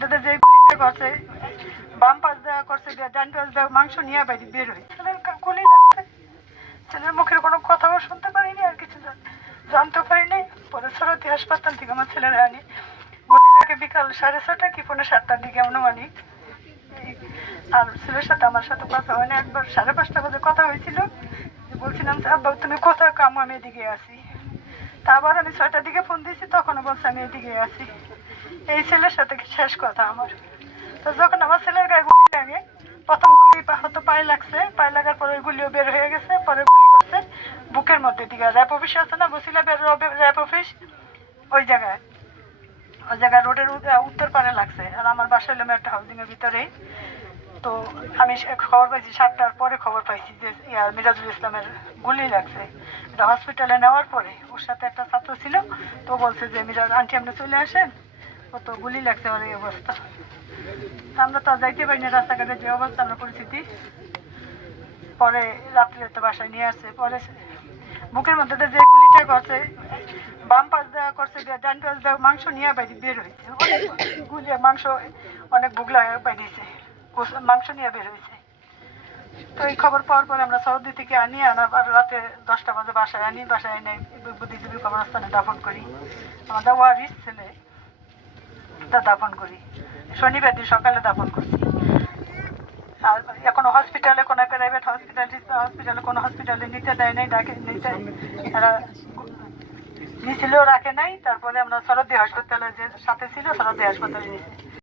মধ্যে যে গুলিটা করছে, বাম পাশ দেওয়া করছে, ডান পাশ দেওয়া মাংস নিয়ে বাইরে বের হয়েছে। ছেলের গুলি লাগছে, ছেলের মুখের কোনো কথাও শুনতে পারিনি, আর কিছু জানতে পারিনি। পরে সরতি হাসপাতাল থেকে আমার ছেলেরা আনি। গুলি লাগে বিকাল 6:30 কি 7:45 দিকে অনুমানিক। আর ছেলের সাথে আমার সাথে কথা হয় না। একবার 5:30 বাজে কথা হয়েছিল, বলছিলাম আব্বা তুমি কোথায়, কাম আমি এদিকে আসি। তা আবার আমি 6টার দিকে ফোন দিয়েছি, তখনও বলছে আমি এদিকে আসি। এই ছেলের সাথে শেষ কথা আমার। তো যখন আমার ছেলের গায়ে গুলি লাগে, প্রথম গুলি হয়তো পায়ে লাগছে, পায়ে লাগার পরে ওই গুলিও বের হয়ে গেছে, পরে গুলি করছে বুকের মধ্যে দিকে। র্যাপ অফিস আছে না, বসিলা র্যাপ অফিস, ওই জায়গায় রোডের উত্তর পারে লাগছে। আর আমার বাসা হলো একটা হাউজিং এর ভিতরেই। তো আমি খবর পাইছি 7টার পরে, খবর পাইছি যে মিরাজুল ইসলামের গুলি লাগছে। এটা হসপিটালে নেওয়ার পরে ওর সাথে একটা ছাত্র ছিল, তো বলছে যে মিরাজ আন্টি আপনি চলে আসেন, ও তো গুলি লাগছে, ওর এই অবস্থা। আমরা তো যাইতে পারি না, রাস্তাঘাটে যে অবস্থা আমরা পরিস্থিতি। পরে রাত্রে তো বাসায় নিয়ে আসছে। পরে বুকের মধ্যে যে গুলিটা করছে, বাম পাশ দেওয়া করছে, ডান পাশ দেওয়া মাংস নিয়ে বাইরে বের হয়েছে। অনেক গুলি মাংস, অনেক বুগলা বাইরেছে, মাংস নিয়ে বের হয়েছে। তো এই খবর পাওয়ার পরে আমরা সৌদি থেকে আনি, আনার রাতে 10টা বাজে বাসায় আনি। বাসায় এনে বুদ্ধিজীবী কবরস্থানে দাফন করি। আমাদের ওয়ারিস ছেলে, তা দাফন করি। শনিবার দিন সকালে দাফন করছি। আর এখনো হসপিটালে, কোনো প্রাইভেট হসপিটালে কোনো হসপিটালে নিতে দেয় নাই, ডাকে নিতে এরা নিয়েছিলেও রাখে নাই। তারপরে আমরা সরদি হাসপাতালে, যে সাথে ছিল সরদি হাসপাতালে নিয়েছি।